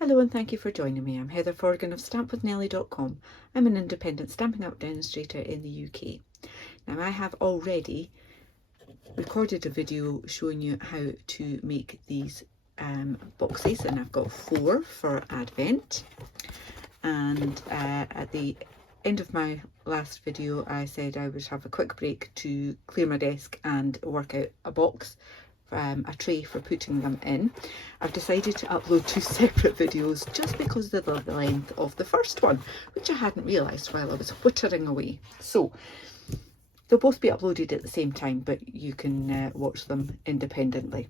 Hello and thank you for joining me. I'm Heather Forgan of stampwithnellie.com. I'm an independent Stampin' Up demonstrator in the UK. Now I have already recorded a video showing you how to make these boxes, and I've got 4 for Advent. And at the end of my last video I said I would have a quick break to clear my desk and work out a box, a tray for putting them in. I've decided to upload 2 separate videos just because of the length of the first one, which I hadn't realised while I was whittering away. So they'll both be uploaded at the same time, but you can watch them independently.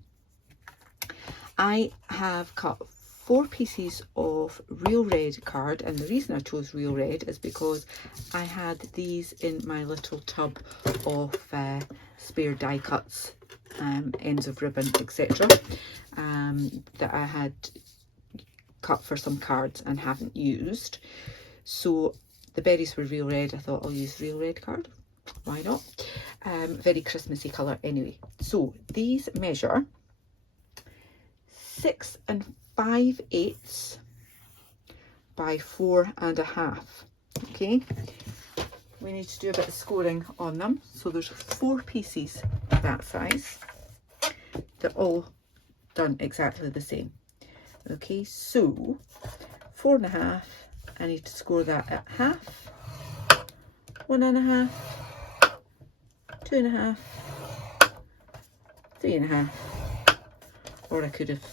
I have cut 4 pieces of real red card, and the reason I chose real red is because I had these in my little tub of spare die cuts, ends of ribbon, etc. That I had cut for some cards and haven't used. So the berries were real red. I thought I'll use real red card. Why not? Very Christmassy colour anyway. So these measure 6 5/8 by 4 1/2. Okay, we need to do a bit of scoring on them. So there's 4 pieces that size. They're all done exactly the same. Okay, so 4 1/2, I need to score that at half, 1 1/2, 2 1/2, 3 1/2, or I could have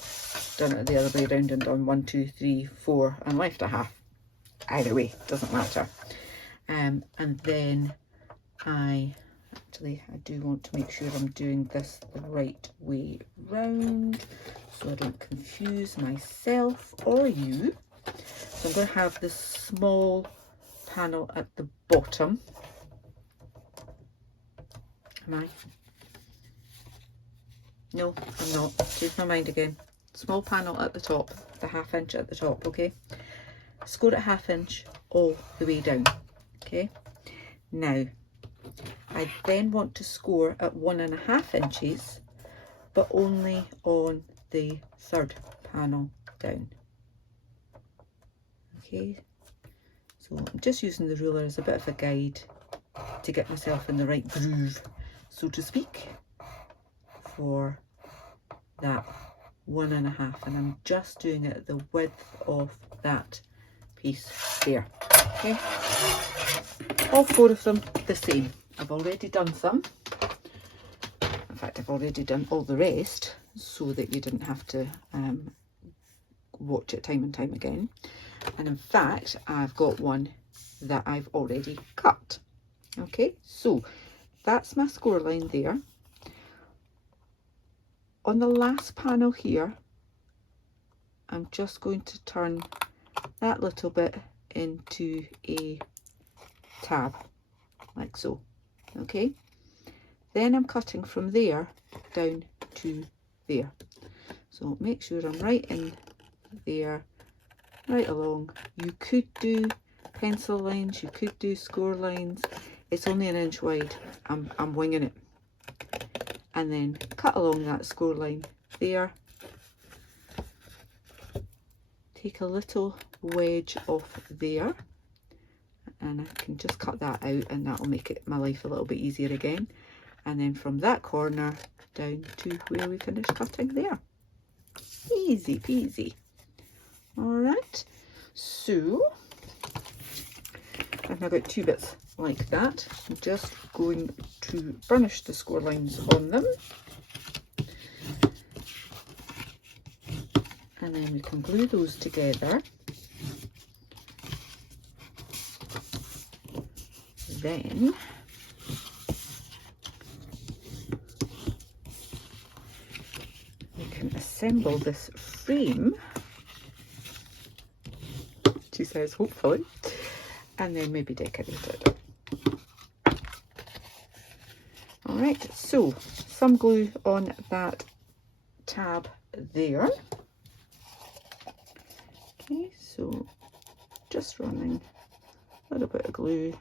done it the other way around and done 1 2 3 4 and left a half. Either way, doesn't matter. And then I do want to make sure I'm doing this the right way round so I don't confuse myself or you. So I'm going to have this small panel at the bottom. Am I? No, I'm not. Change my mind again. Small panel at the top, the 1/2 inch at the top, okay? Score at 1/2 inch all the way down, okay? Now, I then want to score at 1 1/2 inches, but only on the 3rd panel down. Okay, so I'm just using the ruler as a bit of a guide to get myself in the right groove, so to speak, for that 1 1/2, and I'm just doing it at the width of that piece there. Okay, all 4 of them the same. I've already done some. In fact, I've already done all the rest so that you didn't have to watch it time and time again. And in fact, I've got one that I've already cut. Okay, so that's my score line there. On the last panel here, I'm just going to turn that little bit into a tab, like so. Okay, then I'm cutting from there down to there. So make sure I'm right in there, right along. You could do pencil lines, you could do score lines. It's only 1 inch wide. I'm winging it. And then cut along that score line there. Take a little wedge off there, and I can just cut that out, and that will make my life a little bit easier again. And then from that corner down to where we finished cutting there. Easy peasy. All right, so I've now got 2 bits like that. I'm just going to burnish the score lines on them, and then we can glue those together. Then we can assemble this frame, she says, hopefully, and then maybe decorate it. All right, so some glue on that tab there. Okay, so just running a little bit of glue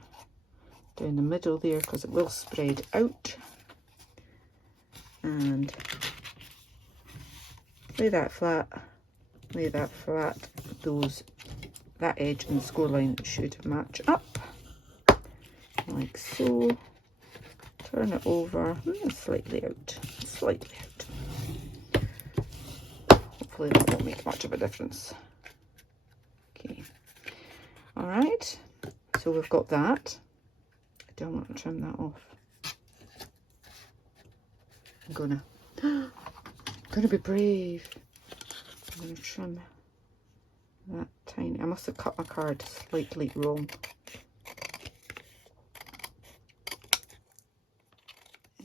down the middle there because it will spread out, and lay that flat lay that flat. That edge and the score line should match up, like so. Turn it over, slightly out, slightly out. Hopefully that won't make much of a difference. Okay, all right, so we've got that. I don't want to trim that off. I'm gonna be brave. I'm gonna trim that tiny. I must have cut my card slightly wrong.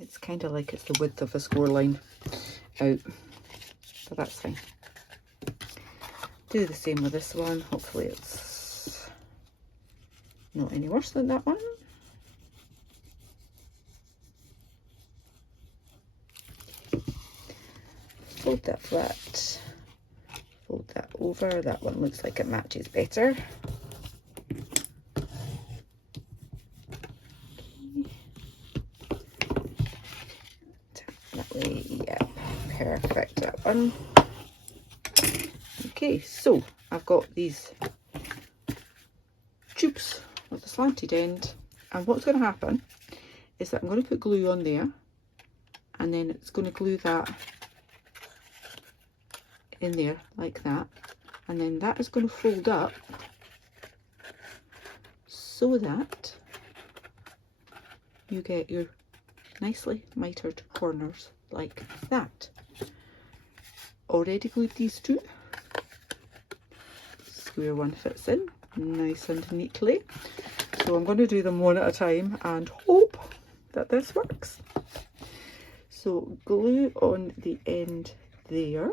It's kind of like it's the width of a score line out, but that's fine. Do the same with this one. Hopefully it's not any worse than that one. Fold that flat, fold that over. That one looks like it matches better. That way, yeah, perfect, that one. Okay, so I've got these tubes with a slanted end, and what's going to happen is that I'm going to put glue on there, and then it's going to glue that in there like that, and then that is going to fold up so that you get your nicely mitered corners like that. Already glued these two. Square one fits in nice and neatly, so I'm going to do them one at a time and hope that this works. So glue on the end there.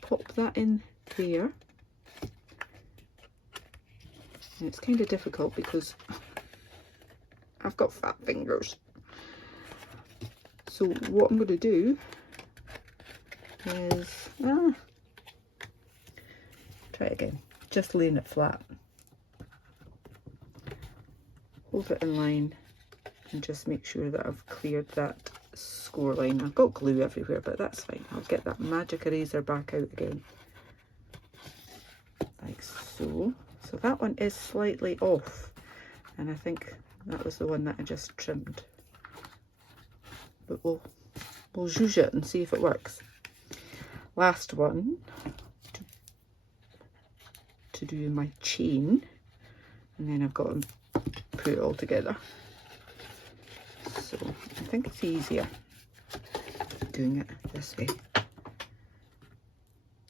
Pop that in there. And it's kind of difficult because I've got fat fingers. So what I'm going to do is, try it again, just laying it flat. Hold it in line and just make sure that I've cleared that score line. I've got glue everywhere, but that's fine. I'll get that magic eraser back out again. Like so. So that one is slightly off, and I think that was the one that I just trimmed. But we'll zhuzh it and see if it works. Last one to do my chain, and then I've got to put it all together. So I think it's easier doing it this way.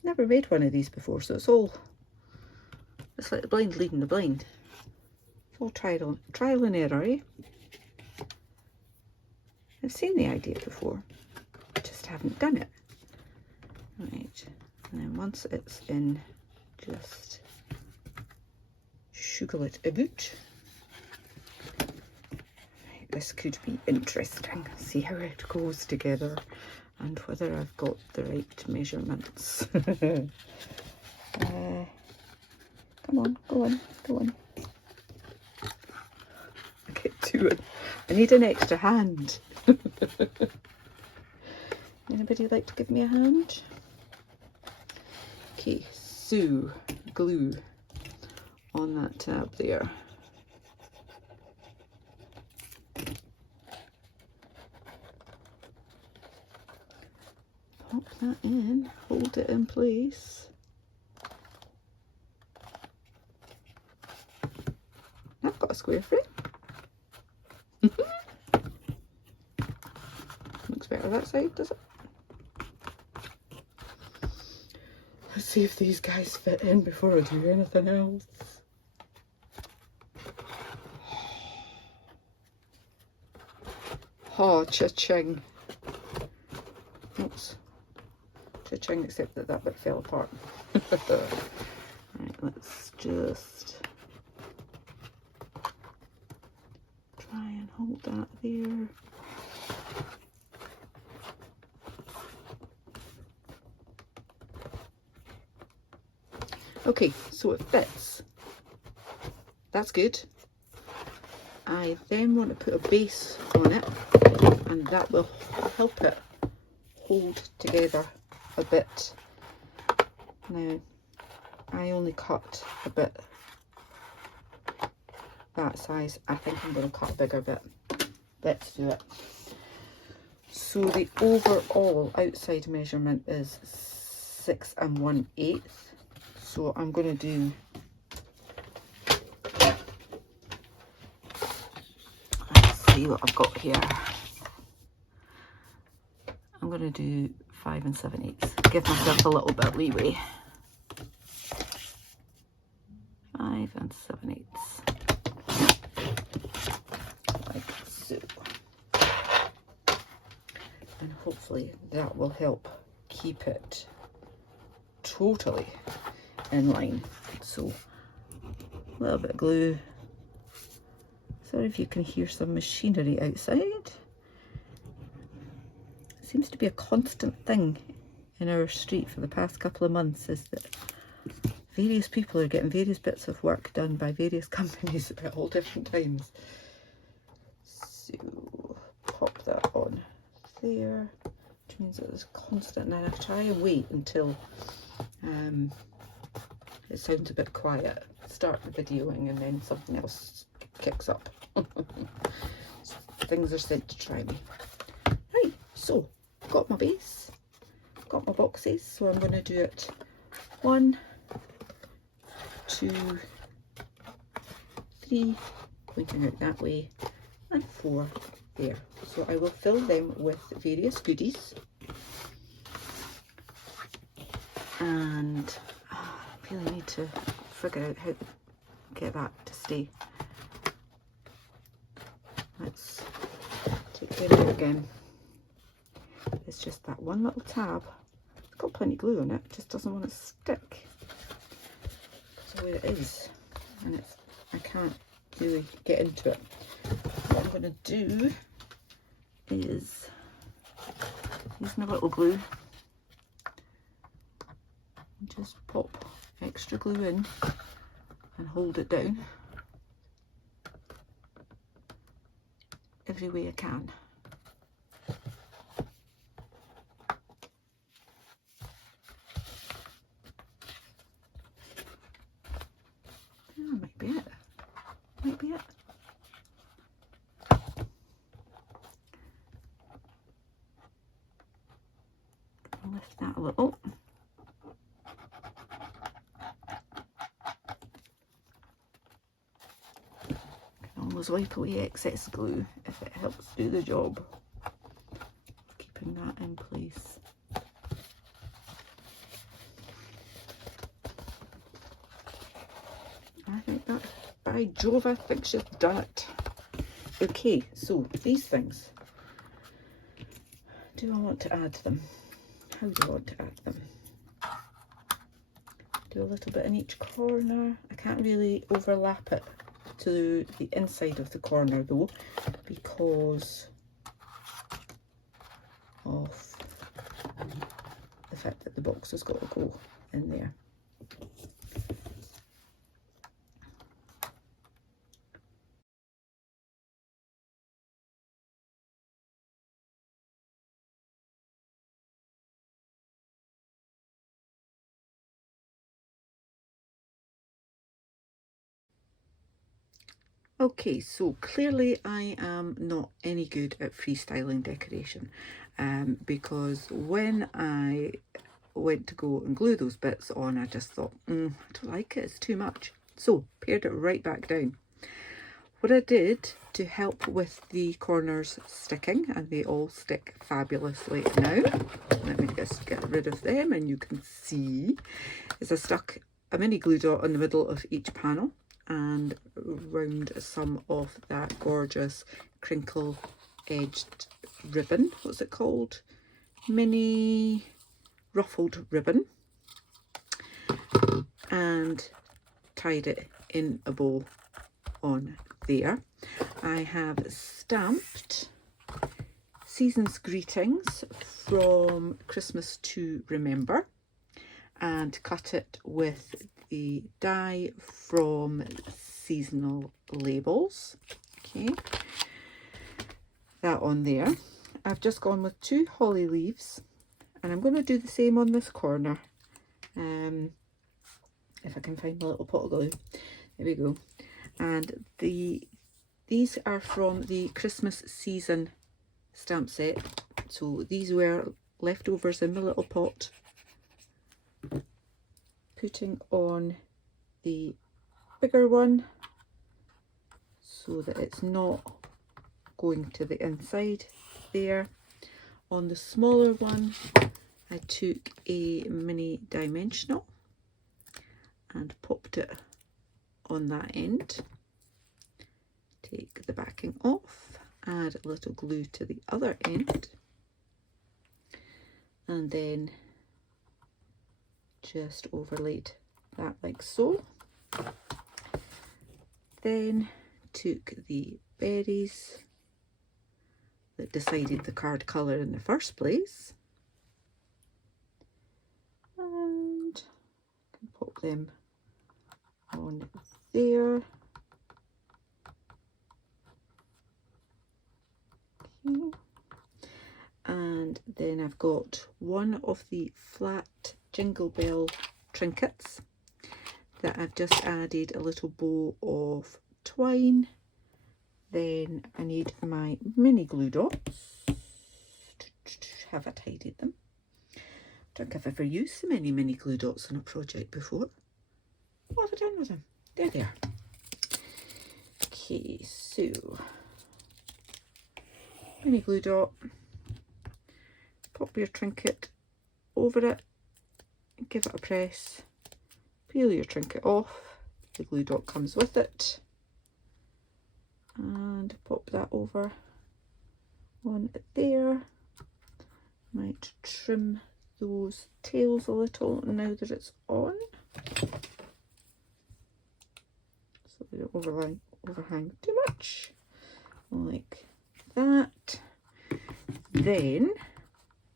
Never made one of these before, so it's like the blind leading the blind. It's all trial and error, eh? I've seen the idea before, I just haven't done it. Right, and then once it's in, just sugar it a bit. Right, this could be interesting. See how it goes together and whether I've got the right measurements. Come on, go on, go on. Okay, do it. I need an extra hand. Anybody like to give me a hand? Okay, so glue on that tab there. Pop that in, hold it in place. I've got a square frame. Looks better that side, does it? Let's see if these guys fit in before I do anything else. Oh, cha-ching. Oops. Cha-ching, except that bit fell apart. Right, let's just try and hold that there. Okay, so it fits. That's good. I then want to put a base on it, and that will help it hold together a bit. Now, I only cut a bit that size. I think I'm going to cut a bigger bit. Let's do it. So the overall outside measurement is 6 1/8. So I'm going to do, let's see what I've got here. I'm going to do 5 7/8. Give myself a little bit of leeway. 5 7/8. Like so. And hopefully that will help keep it totally in line. So a little bit of glue. Sorry if you can hear some machinery outside. Seems to be a constant thing in our street for the past couple of months, is that various people are getting various bits of work done by various companies at all different times. So pop that on there, which means that there's constant. And I try and wait until it sounds a bit quiet, start the videoing, and then something else kicks up. Things are sent to try me. Right, so got my base, got my boxes, so I'm going to do it 1, 2, 3, pointing out that way, and 4 there. So I will fill them with various goodies, and I really need to figure out how to get that to stay. Let's take them out again. It's just that one little tab. It's got plenty of glue on it, just doesn't want to stick. That's the way it is, and it's, I can't really get into it. What I'm going to do is using a little glue and just pop extra glue in and hold it down every way I can. That might be it. Might be it. Lift that a little. Can always wipe away excess glue if it helps do the job of keeping that in place. I think that, by Jove, I think she's done it. Okay, so these things, do I want to add them? How do I want to add them? Do a little bit in each corner. I can't really overlap it to the inside of the corner though, because of the fact that the box has got to go in there. Okay, so clearly I am not any good at freestyling decoration, because when I went to go and glue those bits on, I just thought, I don't like it, it's too much. So pared it right back down. What I did to help with the corners sticking, and they all stick fabulously now, let me just get rid of them and you can see, is I stuck a mini glue dot on the middle of each panel and round some of that gorgeous crinkle edged ribbon. What's it called? Mini ruffled ribbon, and tied it in a bow on there. I have stamped Season's Greetings from Christmas to Remember and cut it with the die from Seasonal Labels. Okay, that on there. I've just gone with 2 holly leaves And I'm going to do the same on this corner. If I can find my little pot of glue. There we go. And these are from the Christmas season stamp set. So these were leftovers in my little pot. Putting on the bigger one so that it's not going to the inside there. On the smaller one, I took a mini dimensional and popped it on that end. Take the backing off, add a little glue to the other end, and then just overlaid that like so. Then took the berries that decided the card colour in the first place and can pop them on there. Okay. And then I've got one of the flat jingle bell trinkets that I've just added a little bow of twine. Then I need my mini glue dots. Have I tidied them? I don't think I've ever used so many mini glue dots on a project before. What have I done with them? There they are. Okay, so mini glue dot. Pop your trinket over it, give it a press, peel your trinket off, the glue dot comes with it, and pop that over on there. Might trim those tails a little now that it's on, so they don't overhang too much, like that. Then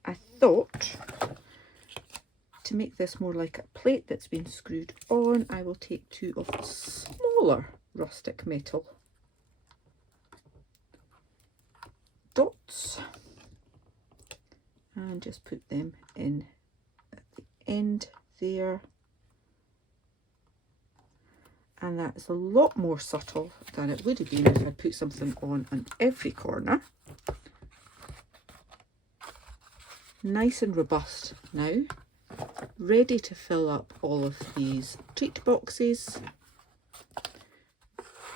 I thought to make this more like a plate that's been screwed on, I will take two of the smaller rustic metal dots and just put them in at the end there. And that's a lot more subtle than it would have been if I'd put something on every corner. Nice and robust now, ready to fill up all of these treat boxes.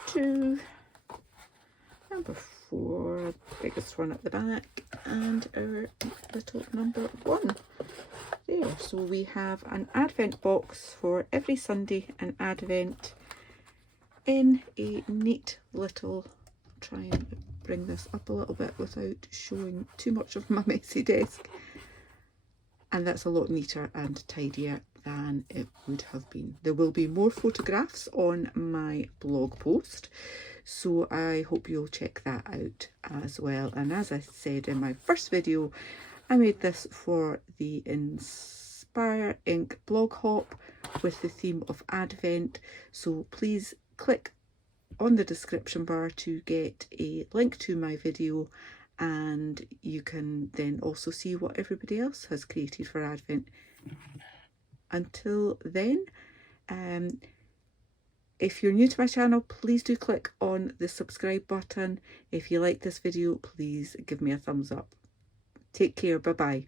2, number 4, biggest one at the back, and our little number 1 there. So we have an advent box for every Sunday and Advent in a neat little, try and bring this up a little bit without showing too much of my messy desk. And that's a lot neater and tidier than it would have been. There will be more photographs on my blog post, so I hope you'll check that out as well. And as I said in my first video, I made this for the Inspire Ink blog hop with the theme of Advent, so please click on the description bar to get a link to my video, and you can then also see what everybody else has created for Advent. Until then, if you're new to my channel, please do click on the subscribe button. If you like this video, please give me a thumbs up. Take care, bye bye.